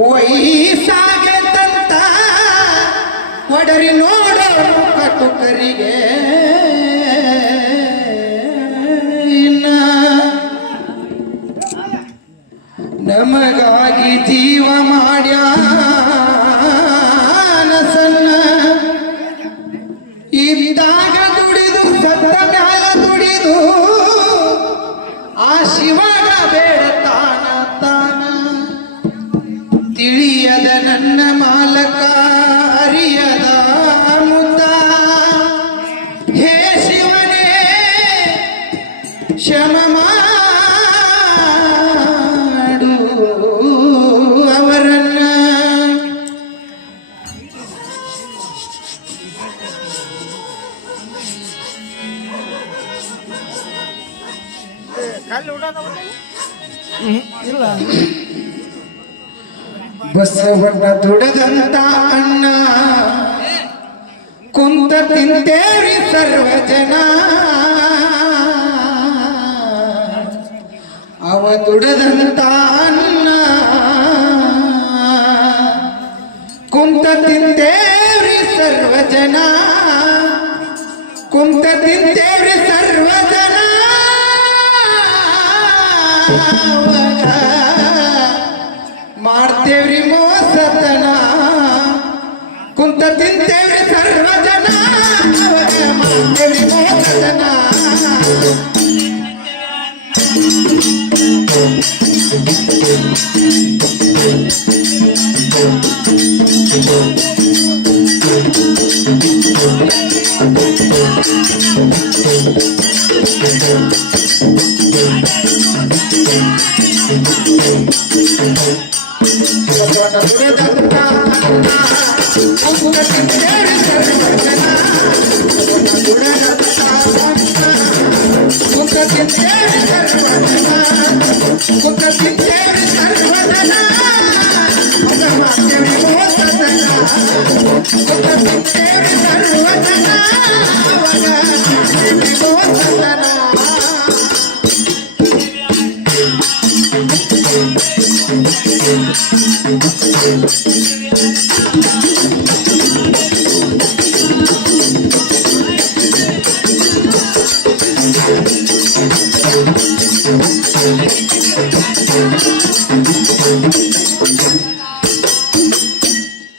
ವಯಸ್ಸಾಗೆದಂತ ಒಡರಿ ನೋಡೋ ಕಟುಕರಿಗೆ. ನಮಗಾಗಿ ಜೀವ ಮಾಡ್ಯಾನ ಸಣ್ಣ ಇದ್ದಾಗ ದುಡಿದು ಸತ್ತ ಮ್ಯಾಲ ದುಡಿದು ಆ ಶಿವನ ಬೇಡ ಬಸವಣ್ಣ ದುಡದಂತ ಅಣ್ಣ. ಕುಂತ ತಿಂತೇರಿ ಸರ್ವ ಜನ ಅವ ದುಡದಂತ ಅಣ್ಣ. ಕುಂತ ತಿಂತೇವ್ರಿ ಸರ್ವ ಜನ ಕುಂತ ತಿಂತೇವ್ರಿ ಸರ್ವ ಜನ ಅವಾಗ ಮಾಡ್ತೇವ್ರಿ ಮೋಸತನ ಕುಂತ ತಿಂತೇವ್ರಿ ಸರ್ವ ಜನ ಅವಾಗ ಮಾಡ್ತೇವ್ರಿ ಮೋಸತನ ಬಸವಣ್ಣ ದುಡಿದಂತ ಅನ್ನ, ಕುಂತ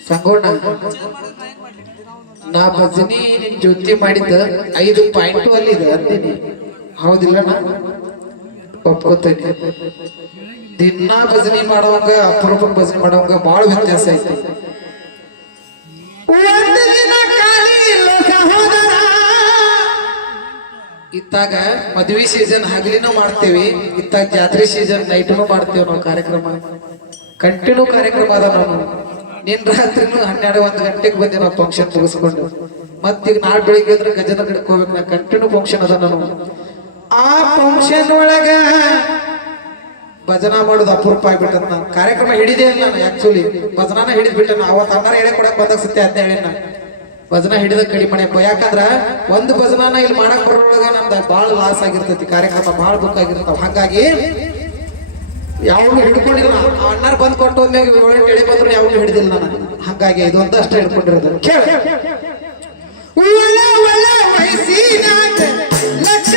ಸಂಗೋಣ ನಾ ಭಜನಿ ಜೊತೆ ಮಾಡಿದ್ದ ಐದು ಪಾಯಿಂಟ್ ಅಲ್ಲಿ ಇದೆ ಹೌದಿಲ್ಲ ಒಪ್ಕೋತೇನೆ. ದಿನ ಭಜನೆ ಮಾಡೋವಂಗ ಅಪರೂಪ ಭಜನೆ ಮಾಡೋವಂಗ ಬಹಳ ವ್ಯತ್ಯಾಸ ಐತಿ. ಇತ್ತಾಗ ಮದ್ವಿ ಸೀಸನ್ ಹಗಲಿನೂ ಮಾಡ್ತೇವಿ ಇತ್ತಾಗ ಜಾತ್ರೆ ಸೀಸನ್ ನೈಟ್ನು ಮಾಡ್ತೇವೆ ನಾವು ಕಾರ್ಯಕ್ರಮ. ಕಂಟಿನ್ಯೂ ಕಾರ್ಯಕ್ರಮ ಅದ ನಾವು ನಿನ್ ರಾತ್ರಿನೂ ಹನ್ನೆರಡು ಒಂದು ಗಂಟೆಗೆ ಬಂದೆ ನಾವು ಫಂಕ್ಷನ್ ಮುಗಿಸ್ಕೊಂಡು. ಮತ್ತೀಗ ನಾಳೆ ಬೆಳಿಗ್ಗೆ ಅಂದ್ರೆ ಗಜನ ಗಿಡಕ್ಕೆ ಹೋಗ್ಬೇಕು ನಾ ಕಂಟಿನ್ಯೂ ಫಂಕ್ಷನ್ ಅದ ನಾನು ಆ ಫಂಕ್ಷನ್ ಒಳಗ ಭಜನಾ ಮಾಡೋದು ಅಪರೂಪ ಆಗ್ಬಿಟ್ಟದ ನಾನು. ಕಾರ್ಯಕ್ರಮ ಹಿಡಿದೆ ಇಲ್ಲ ನಾನು ಆಕ್ಚುಲಿ ಭಜನಾನ ಹಿಡಿದ್ ಬಿಟ್ಟೆ ನಾ ಅವತ್ತು ಅಣ್ಣಾರ ಹೇಳಿ ಕೊಡಕ್ ಬಂದಾಗ ಸತ್ಯ ಅಂತ ಹೇಳಿ ನಾನು. ಭಜನಾ ಹಿಡಿದ ಕಡಿಮೆ ಯಾಕಂದ್ರ ಒಂದು ಭಜನಾನ ಇಲ್ಲಿ ಮಾಡಕ್ ಬರೋಳಗ ನಮ್ದು ಬಾಳ ಲಾಸ್ ಆಗಿರ್ತೈತಿ. ಕಾರ್ಯಕ್ರಮ ಬಾಳ ಬುಕ್ ಆಗಿರ್ತಾವ. ಹಾಗಾಗಿ ಯಾವಾಗ ಹಿಡ್ಕೊಂಡಿಲ್ಲ. ಅಣ್ಣಾರ್ ಬಂದ್ ಕೊಟ್ಟು ಹೋದ್ಮೇಲೆ ಎಳೆ ಬಂದ್ರು ಯಾವಾಗ ಹಿಡಿದಿಲ್ಲ ನಾನು. ಹಾಗಾಗಿ ಇದು ಅಷ್ಟೇ ಹಿಡ್ಕೊಂಡಿರೋದು. ಕೇಳ. ಲಕ್ಷ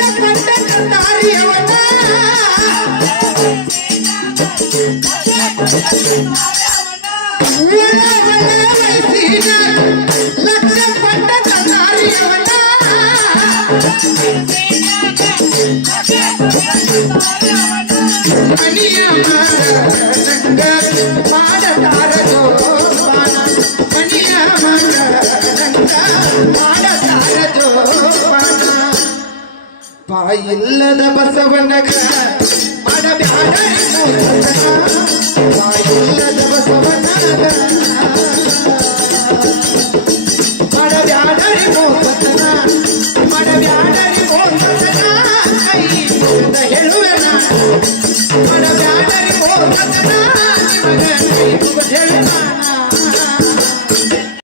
ಬಾಯಿಲ್ಲದ ಬಸವನಗ ಮಾಡಬ್ಯಾಡ ಬಾಯಿಲ್ಲದ ಬಸವನಗ